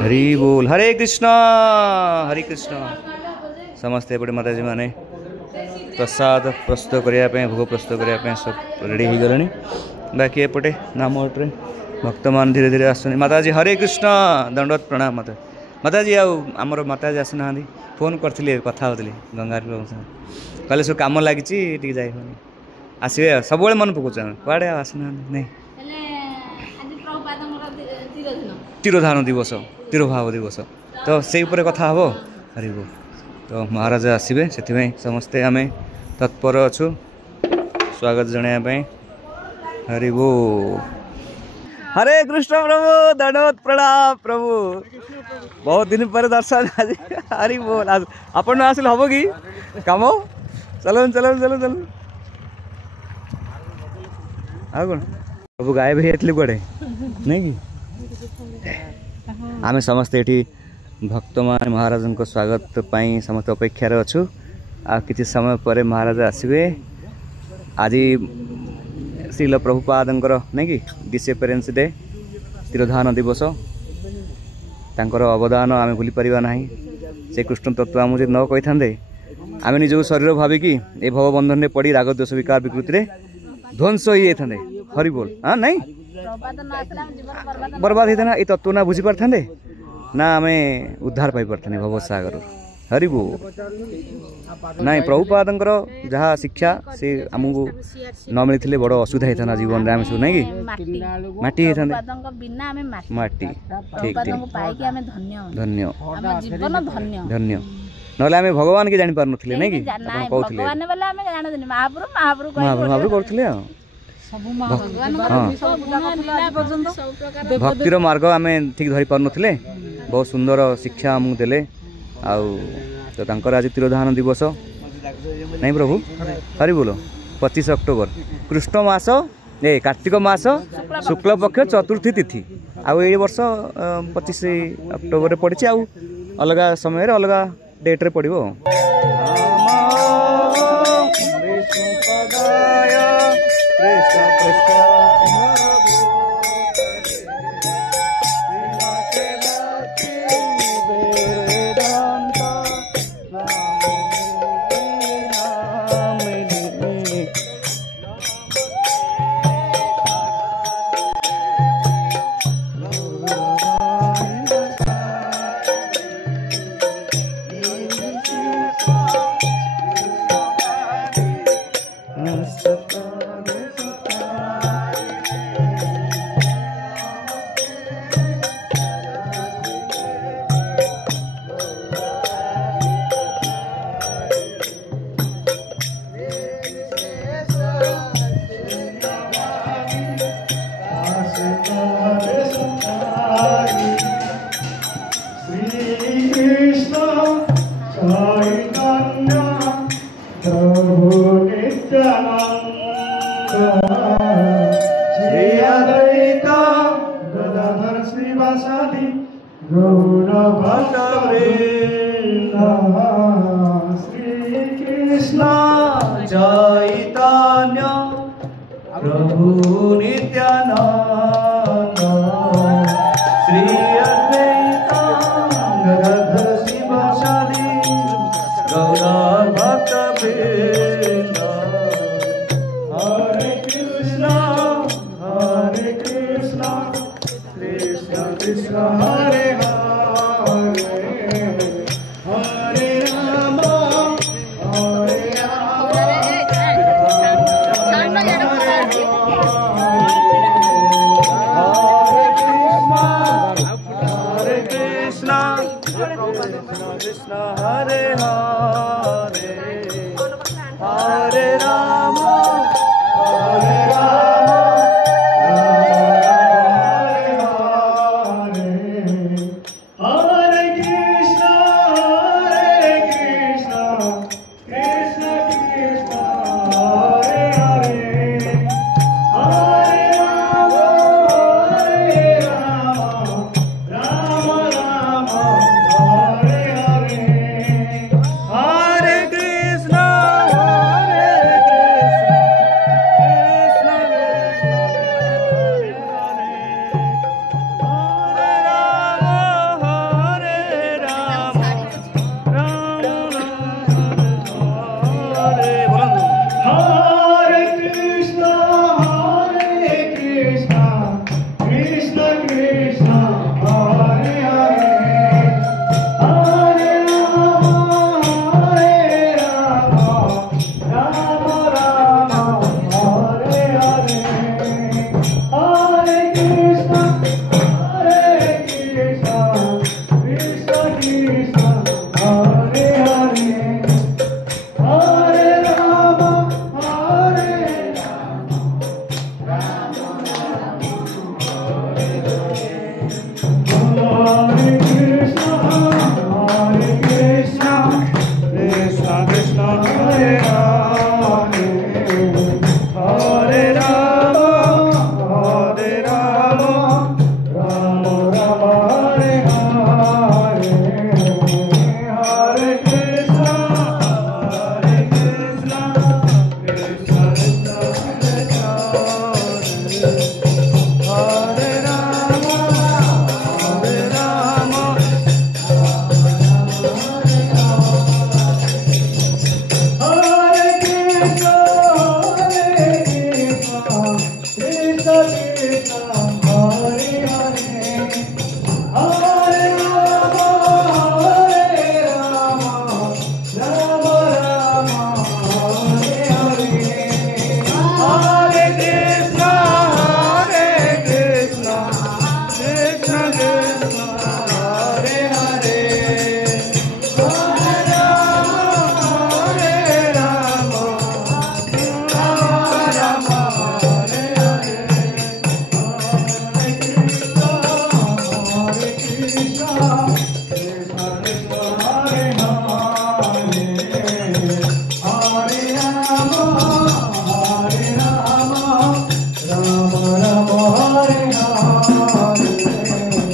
हरि बोल। हरे कृष्ण हरे कृष्ण। समस्ते एपटे माताजी माने प्रसाद प्रस्तुत करने भोग प्रस्तुत करने सब रेडी हो गले। बाकी एपटे नाम अट्रे भक्त मान धीरे धीरे आसुनी। माताजी हरे कृष्ण दंडवत प्रणाम। माताजी आमर माताजी आसना फोन करथिले कथा होतली गंगार कहले सब काम लगी जाई होनी आसवे सब मन पकाउछ कुआडे आसना नहीं तिरोधान दिवस तिरोभाव दिवस तो से उपरे कथा हम हरिबो। तो महाराज आसवे से समस्ते आम तत्पर अच्छु स्वागत जनाया। हरिबो। हरे कृष्ण प्रभु दंडवत प्रणाम प्रभु। बहुत दिन पर दर्शन आज हरि बोल। आपण आसिल हम कि कम चलो चलो चलो चलो आ कौन प्रभु गायब हो कड़े नहीं कि आम समस्ते ये भक्त मान महाराज को स्वागत पाई समस्त अपेक्षार अच्छु। आ किसी समय पर महाराज आसवे। आज श्रील प्रभुपाद नहीं कि डिसअपियरेंस डे तिरोधान दिवस तांकर अवदान आम भूली पारिबा नहीं। से कृष्ण तत्व आम न कही था आम निज शरीर भाविकी ए भवबंधन में पड़ी राग द्वेष विकार विकृति में ध्वंस हो जाते। हरि बोल। हाँ नहीं बर्बाद होता ना ये तत्व ना बुझी पार ना आम उद्धार पाई पार भवसागर। हरि बोल। नहीं प्रभुपाद जहाँ शिक्षा से आमको न मिलते बड़ असुविधा होता ना जीवन में आम सब नहीं कि माटी होता माटी ठीक ठीक धन्य धन्य ना आम भगवान के जानी पार नुले नहीं कि कहते महाप्रभु करते भक्तिर मार्ग आम ठीक धरी पार नुले। बहुत सुंदर शिक्षा आमको देले तो तांकर आज तिरोधान दिवस नहीं प्रभु। हरि बोलो। 25 अक्टोबर कृष्ण मास ए कार्तिक मास शुक्ल पक्ष चतुर्थी तिथि आउ ये वर्ष 25 अक्टोबर पड़ी अलग समय अलग डेट रे पड़ो।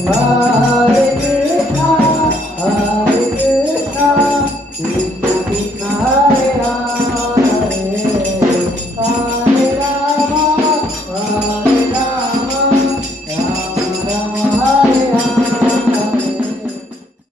Hare